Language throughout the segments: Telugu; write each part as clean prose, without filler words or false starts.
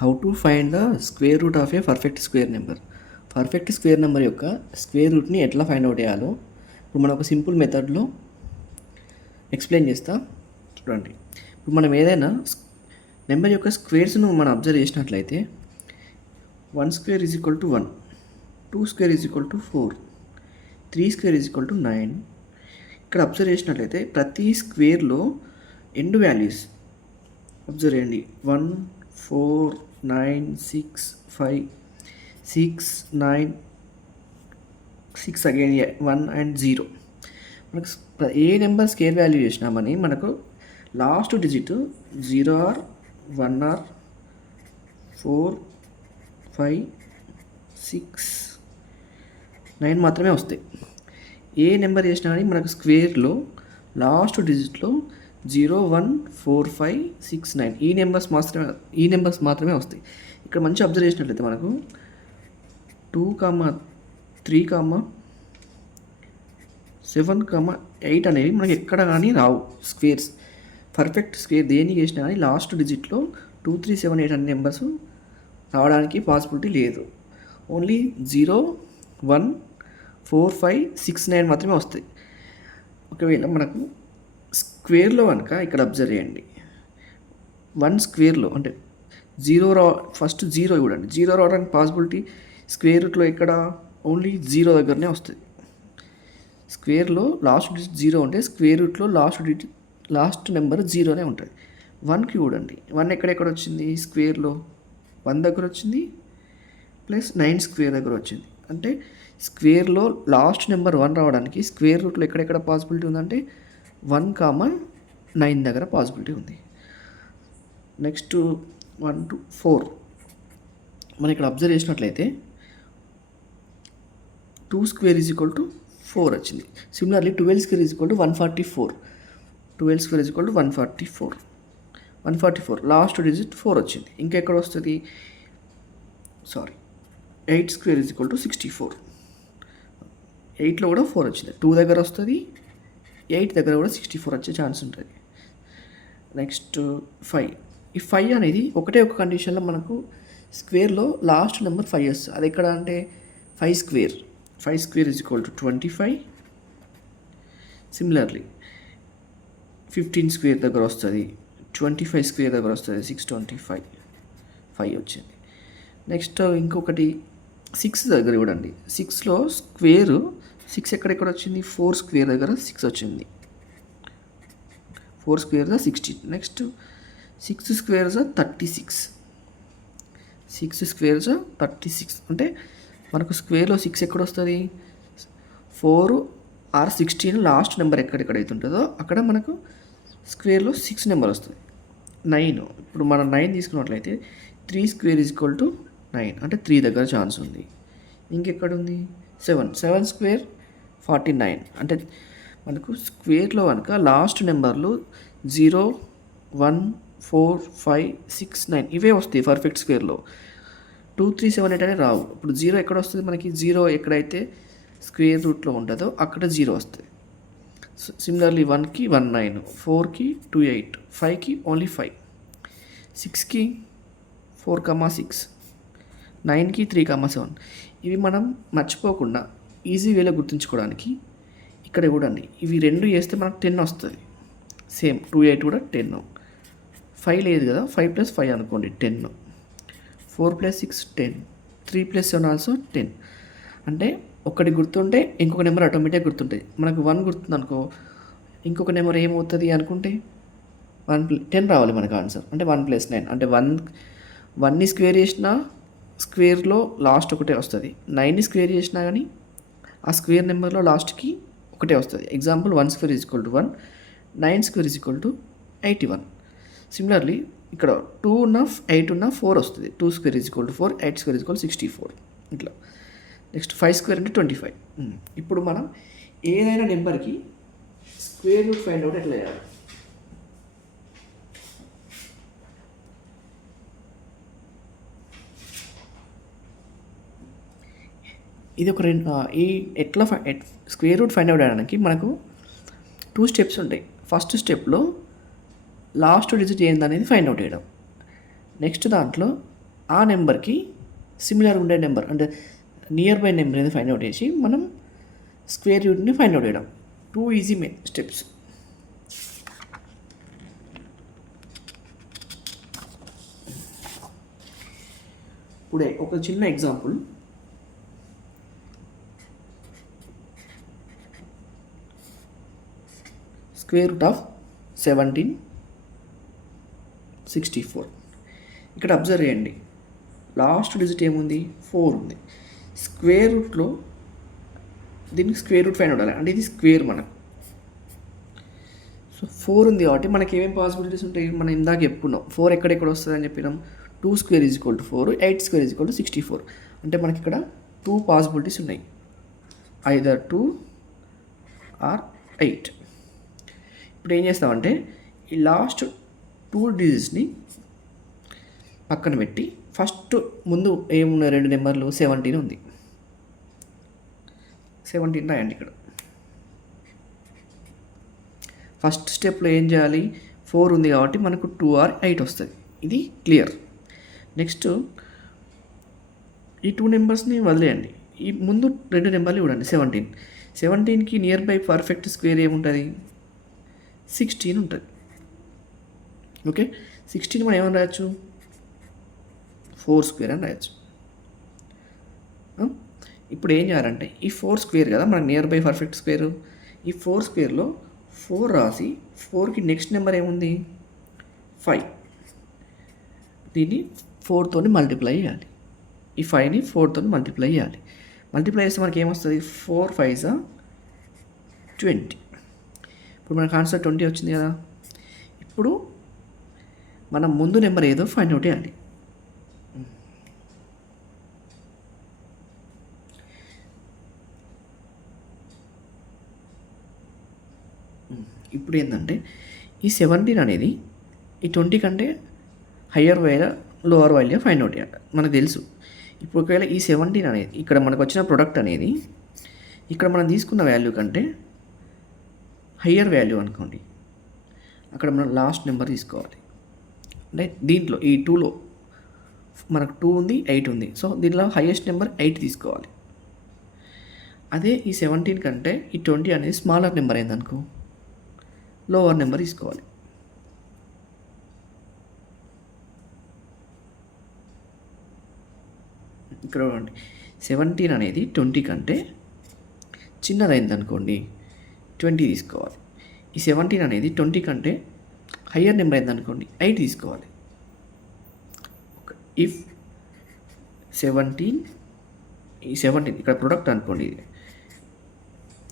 How to find the square root of a perfect square number. Perfect square number యొక్క స్క్వేర్ రూట్ని ఎట్లా ఫైండ్ అవుట్ చేయాలో ఇప్పుడు మనం ఒక సింపుల్ మెథడ్లో ఎక్స్ప్లెయిన్ చేస్తా. చూడండి, ఇప్పుడు మనం ఏదైనా నెంబర్ యొక్క స్క్వేర్స్ను మనం అబ్జర్వ్ చేసినట్లయితే 1 square is equal to 1, 2 square is equal to 4, 3 square is equal to 9. ఇక్కడ అబ్జర్వ్ చేసినట్లయితే ప్రతి స్క్వేర్లో ఎండ్ వాల్యూస్ అబ్జర్వ్ చేయండి. 1, 4, 9, 6, 5, 6, 9, 6 అగైన్ 1 అండ్ 0. మనకు ఏ నెంబర్ స్కేర్ వాల్యూ చేసినామని మనకు లాస్ట్ డిజిట్ 0 ఆర్ 1 ఆర్ 4, 5, 6, 9 మాత్రమే వస్తాయి. ఏ నెంబర్ చేసినా కానీ మనకు స్క్వేర్లో లాస్ట్ డిజిట్లో 0, 1, 4, 5, 6, 9 ఈ నెంబర్స్ మాత్రమే వస్తాయి. ఇక్కడ మంచి అబ్జర్వ్ చేసినట్లయితే మనకు 2, 3, 7, 8 అనేవి మనకి ఎక్కడ కానీ రావు. స్క్వేర్స్ పర్ఫెక్ట్ స్క్వేర్ దేనికి చేసినా కానీ లాస్ట్ డిజిట్లో 2, 3, 7, 8 అనే నెంబర్స్ రావడానికి పాసిబిలిటీ లేదు. ఓన్లీ 0, 1, 4, 5, 6, 9 మాత్రమే వస్తాయి. ఒకవేళ మనకు స్క్వేర్లో కనుక ఇక్కడ అబ్జర్వ్ చేయండి, 1 స్క్వేర్లో అంటే 0 ఫస్ట్ 0 చూడండి. 0 రావడానికి పాసిబిలిటీ స్క్వేర్ రూట్లో ఇక్కడ ఓన్లీ 0 దగ్గరనే వస్తుంది. స్క్వేర్లో లాస్ట్ డిజిట్ 0 ఉంటే స్క్వేర్ రూట్లో లాస్ట్ నెంబర్ 0నే ఉంటుంది. 1కి చూడండి, 1 ఎక్కడెక్కడ వచ్చింది స్క్వేర్లో 1 దగ్గర వచ్చింది ప్లస్ 9 స్క్వేర్ దగ్గర వచ్చింది. అంటే స్క్వేర్లో లాస్ట్ నెంబర్ 1 రావడానికి స్క్వేర్ రూట్లో ఎక్కడెక్కడ పాసిబిలిటీ ఉందంటే 1, 9 దగ్గర పాసిబిలిటీ ఉంది. నెక్స్ట్ 1 to 4 మనం ఇక్కడ అబ్జర్వ్ చేసినట్లయితే 2 స్క్వేర్ ఈజ్ ఈక్వల్ టు 4 వచ్చింది. Similarly 12 square is equal to 144, 12 square is equal to 144 last digit 4 వచ్చింది. ఇంకెక్కడ వస్తుంది 8 స్క్వేర్ ఈజ్ ఈక్వల్ టు 64, 8లో కూడా 4 వచ్చింది. 2 దగ్గర వస్తుంది, 8 దగ్గర కూడా 64 వచ్చే ఛాన్స్ ఉంటుంది. నెక్స్ట్ 5, ఈ 5 అనేది ఒకటే ఒక కండిషన్లో మనకు స్క్వేర్లో లాస్ట్ నెంబర్ 5 వస్తుంది. అది ఎక్కడ అంటే 5 square is equal to 25. Similarly 15 square దగ్గర వస్తుంది, 25 స్క్వేర్ దగ్గర వస్తుంది, 625, 5 వచ్చింది. నెక్స్ట్ ఇంకొకటి 6 దగ్గర చూడండి, 6లో స్క్వేర్ 6 ఎక్కడెక్కడ వచ్చింది 4 స్క్వేర్ దగ్గర 6 వచ్చింది, 4 స్క్వేర్ 16. నెక్స్ట్ 6 స్క్వేర్ 36, 6 స్క్వేర్ 36 అంటే మనకు స్క్వేర్లో 6 ఎక్కడ వస్తుంది 4 ఆర్ 16 లాస్ట్ నెంబర్ ఎక్కడెక్కడైతే ఉంటుందో అక్కడ మనకు స్క్వేర్లో 6 నెంబర్ వస్తుంది. 9, ఇప్పుడు మనం 9 తీసుకున్నట్లయితే 3 స్క్వేర్ ఈజ్ ఈక్వల్ టు 9 అంటే 3 దగ్గర ఛాన్స్ ఉంది. ఇంకెక్కడ ఉంది 7 స్క్వేర్ 49 అంటే మనకు స్క్వేర్లో కనుక లాస్ట్ నెంబర్లు 0, 1, 4, 5, 6, 9 ఇవే వస్తాయి. పర్ఫెక్ట్ స్క్వేర్లో 2, 3, 7, 8 అనే రావు. ఇప్పుడు 0 ఎక్కడ వస్తుంది మనకి 0 ఎక్కడైతే స్క్వేర్ రూట్లో ఉంటుందో అక్కడ 0 వస్తుంది. సిమిలర్లీ 1కి 1, 9, 4కి 2, 8, 5కి ఓన్లీ 5, 6కి 4, 6, 9కి 3, 7. ఇవి మనం మర్చిపోకుండా ఈజీ వేలో గుర్తుంచుకోవడానికి ఇక్కడ చూడండి, ఇవి రెండు చేస్తే మనకు 10 వస్తుంది. సేమ్ 2, 8 కూడా 10, 5 లేదు కదా 5 + 5 అనుకోండి 10, 4 + 6 10, 3 + 7 ఆల్సో 10. అంటే ఒకటి గుర్తుంటే ఇంకొక నెంబర్ ఆటోమేటిక్గా గుర్తుంటుంది. మనకు 1 గుర్తుంది అనుకో, ఇంకొక నెంబర్ ఏమవుతుంది అనుకుంటే 10 రావాలి మనకు ఆన్సర్. అంటే 1 + 9 అంటే 1ని స్క్వేర్ చేసినా స్క్వేర్లో లాస్ట్ ఒకటే వస్తుంది. 9ని స్క్వేర్ చేసినా కానీ ఆ స్క్వేర్ నెంబర్లో లాస్ట్కి ఒకటే వస్తుంది. Example 1 square is equal to 1, 9 square is equal to 81. Similarly ఇక్కడ 2 ఉన్న 8 ఉన్న 4 వస్తుంది. 2 square is equal to 4, 8 square is equal 64 ఇట్లా. నెక్స్ట్ 5 స్క్వేర్ అంటే 25. ఇప్పుడు మనం ఏదైనా నెంబర్కి స్క్వేర్ రూట్ ఫైండ్ అవుట్ ఎట్లా చేయాలి. ఇది ఒక ఎట్లా స్క్వేర్ రూట్ ఫైండ్ అవుట్ చేయడానికి మనకు 2 స్టెప్స్ ఉంటాయి. ఫస్ట్ స్టెప్లో లాస్ట్ డిజిట్ ఏంది అనేది ఫైండ్ అవుట్ చేయడం. నెక్స్ట్ దాంట్లో ఆ నెంబర్కి సిమిలర్ ఉండే నెంబర్ అంటే నియర్ బై నెంబర్ అనేది ఫైండ్ అవుట్ చేసి మనం స్క్వేర్ రూట్ని ఫైండ్ అవుట్ చేయడం. 2 ఈజీ స్టెప్స్. ఇప్పుడే ఒక చిన్న ఎగ్జాంపుల్. Square root of 1764. ఇక్కడ అబ్జర్వ్ చేయండి, లాస్ట్ డిజిట్ ఏముంది? 4 ఉంది. స్క్వేర్ రూట్లో దీనికి స్క్వేర్ రూట్ ఫైండ్ అవుట్ అంటే ఇది స్క్వేర్ మనకు. సో 4 ఉంది కాబట్టి మనకి ఏమేమి పాసిబిలిటీస్ ఉంటాయి? మనం ఇందాక చెప్పుకున్నాం 4 ఎక్కడెక్కడ వస్తుంది అని చెప్పినాం. 2 square is equal to 4, 8 square is equal to 64. అంటే మనకి ఇక్కడ 2 పాసిబిలిటీస్ ఉన్నాయి, ఐదర్ 2 ఆర్ 8. ఇప్పుడు ఏం చేస్తామంటే ఈ లాస్ట్ 2 డిజిట్స్ని పక్కన పెట్టి ఫస్ట్ ముందు ఏమున్నాయి? 2 నెంబర్లు 17 ఉంది. 17 రాయండి ఇక్కడ. ఫస్ట్ స్టెప్లో ఏం చేయాలి? 4 ఉంది కాబట్టి మనకు 2 ఆర్ 8 వస్తుంది. ఇది క్లియర్. నెక్స్ట్ ఈ 2 నెంబర్స్ని వదిలేయండి. ఈ ముందు 2 నెంబర్లు చూడండి. 17కి నియర్ బై పర్ఫెక్ట్ స్క్వేర్ ఏముంటుంది? 16 ఉంటుంది. ఓకే, 16 మనం ఏమని రాయొచ్చు? 4 స్క్వేర్ అని రాయొచ్చు. ఇప్పుడు ఏం చేయాలంటే ఈ 4 స్క్వేర్ కదా మనకు నియర్ బై పర్ఫెక్ట్ స్క్వేర్. ఈ 4 స్క్వేర్లో 4 రాసి 4కి నెక్స్ట్ నెంబర్ ఏముంది? 5. దీన్ని 4తో మల్టిప్లై చేయాలి. ఈ 5ని 4తో మల్టిప్లై చేయాలి. మల్టిప్లై చేస్తే మనకి ఏమొస్తుంది? 4 5s 20. ఇప్పుడు మనకు ఆన్సర్ 20 వచ్చింది కదా. ఇప్పుడు మనం ముందు నెంబర్ ఏదో ఫైండ్ అవుట్ చేయాలి. ఇప్పుడు ఏంటంటే ఈ 17 అనేది ఈ 20 కంటే higher value lower value find out చేయాలి. మనకు తెలుసు. ఇప్పుడు ఒకవేళ ఈ 17 అనేది ఇక్కడ మనకు వచ్చిన ప్రొడక్ట్ అనేది ఇక్కడ మనం తీసుకున్న వాల్యూ కంటే హయ్యర్ వాల్యూ అనుకోండి, అక్కడ మనం లాస్ట్ నెంబర్ తీసుకోవాలి. అంటే దీంట్లో ఈ 2లో మనకు 2 ఉంది, 8 ఉంది. సో దీనిలో హయ్యెస్ట్ నెంబర్ 8 తీసుకోవాలి. అదే ఈ 17 కంటే ఈ 20 అనేది స్మాలర్ నెంబర్ అయిందనుకో, లోవర్ నెంబర్ తీసుకోవాలి. ఇక్కడ చూడండి, 17 అనేది 20 కంటే చిన్నదైంది అనుకోండి, 20 తీసుకోవాలి. ఈ 17 అనేది 20 కంటే హయ్యర్ నెంబర్ అయింది అనుకోండి, 8 తీసుకోవాలి. ఇఫ్ 17 ఈ 17 ఇక్కడ ప్రొడక్ట్ అనుకోండి,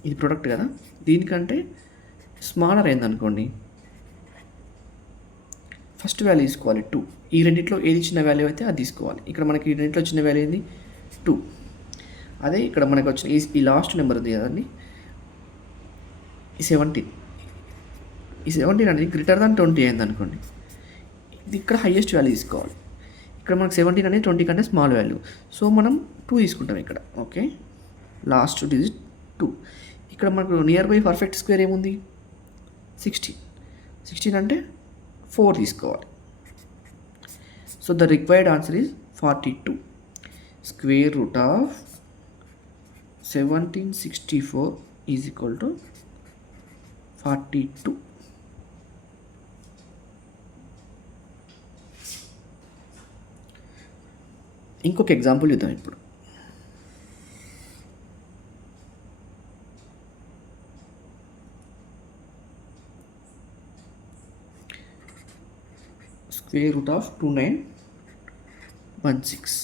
ఇది ప్రొడక్ట్ కదా, దీనికంటే స్మాలర్ అయింది అనుకోండి, ఫస్ట్ వాల్యూ తీసుకోవాలి 2. ఈ రెండిట్లో ఏది చిన్న వాల్యూ అయితే అది తీసుకోవాలి. ఇక్కడ మనకి ఈ రెండిట్లో చిన్న వాల్యూ ఏంది? 2. అదే ఇక్కడ మనకు వచ్చిన ఈ లాస్ట్ నెంబర్ ఉంది కదండి, ఈ 17 అనేది గ్రేటర్ దాన్ 20 అయింది అనుకోండి, ఇది ఇక్కడ హయ్యెస్ట్ వాల్యూ తీసుకోవాలి. ఇక్కడ మనకు 17 అనేది 20 కంటే స్మాల్ వాల్యూ, సో మనం 2 తీసుకుంటాం ఇక్కడ. Okay, last digit 2. ఇక్కడ మనకు నియర్ బై పర్ఫెక్ట్ స్క్వేర్ ఏముంది? 16 అంటే 4 తీసుకోవాలి. So the required answer is 42. Square root of 1764 is equal to 42. ఇంకొక ఎగ్జాంపుల్ చూద్దాం ఇప్పుడు. Square root of 2916.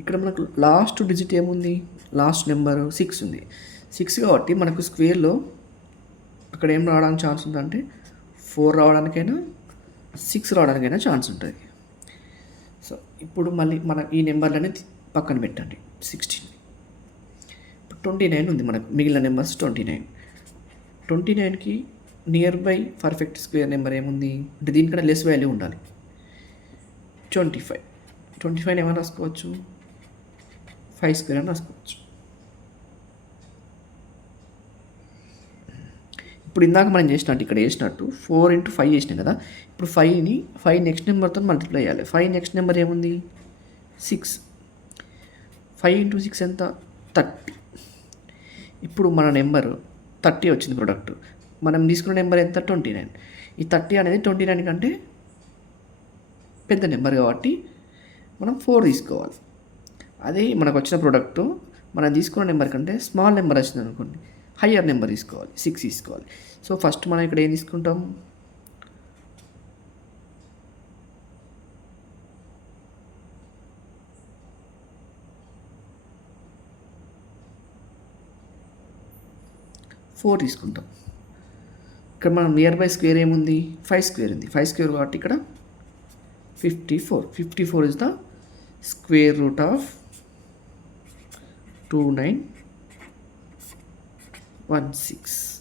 ఇక్కడ మనకు లాస్ట్ డిజిట్ ఏముంది? లాస్ట్ నెంబర్ 6 ఉంది. 6 కాబట్టి మనకు స్క్వేర్లో అక్కడ ఏం రావడానికి ఛాన్స్ ఉందంటే 4 రావడానికైనా 6 రావడానికైనా ఛాన్స్ ఉంటుంది. సో ఇప్పుడు మళ్ళీ మన ఈ నెంబర్లని పక్కన పెట్టండి. 16 ఇప్పుడు 29 ఉంది మనకు, మిగిలిన నెంబర్స్ 29. 29కి near by perfect square number ఏముంది అంటే దీనికన్నా లెస్ వాల్యూ ఉండాలి. 25 ఏమైనా రాసుకోవచ్చు, 5 స్క్వేర్ అని రాసుకోవచ్చు. ఇప్పుడు ఇందాక మనం చేసినట్టు ఇక్కడ చేసినట్టు 4 ఇంటూ 5 చేసినాం కదా. ఇప్పుడు 5 నెక్స్ట్ నెంబర్తో మల్టిప్లై చేయాలి. 5 నెక్స్ట్ నెంబర్ ఏముంది 6. 5 ఇంటూ 6 ఎంత 30. ఇప్పుడు మన నెంబర్ 30 వచ్చింది ప్రొడక్ట్. మనం తీసుకున్న నెంబర్ ఎంత 29. ఈ 30 అనేది 29 కంటే పెద్ద నెంబర్ కాబట్టి మనం 4 తీసుకోవాలి. అదే మనకు వచ్చిన ప్రోడక్ట్ మనం తీసుకున్న నెంబర్ కంటే స్మాల్ నెంబర్ వచ్చింది అనుకోండి, హయ్యర్ నెంబర్ తీసుకోవాలి, 6 తీసుకోవాలి. సో ఫస్ట్ మనం ఇక్కడ ఏం తీసుకుంటాం, ఫోర్ తీసుకుంటాం. ఇక్కడ మనం నియర్ బై స్క్వేర్ ఏముంది 5 స్క్వేర్ ఉంది. 5 స్క్వేర్ కాబట్టి ఇక్కడ 54. 54 is the square root of 2916.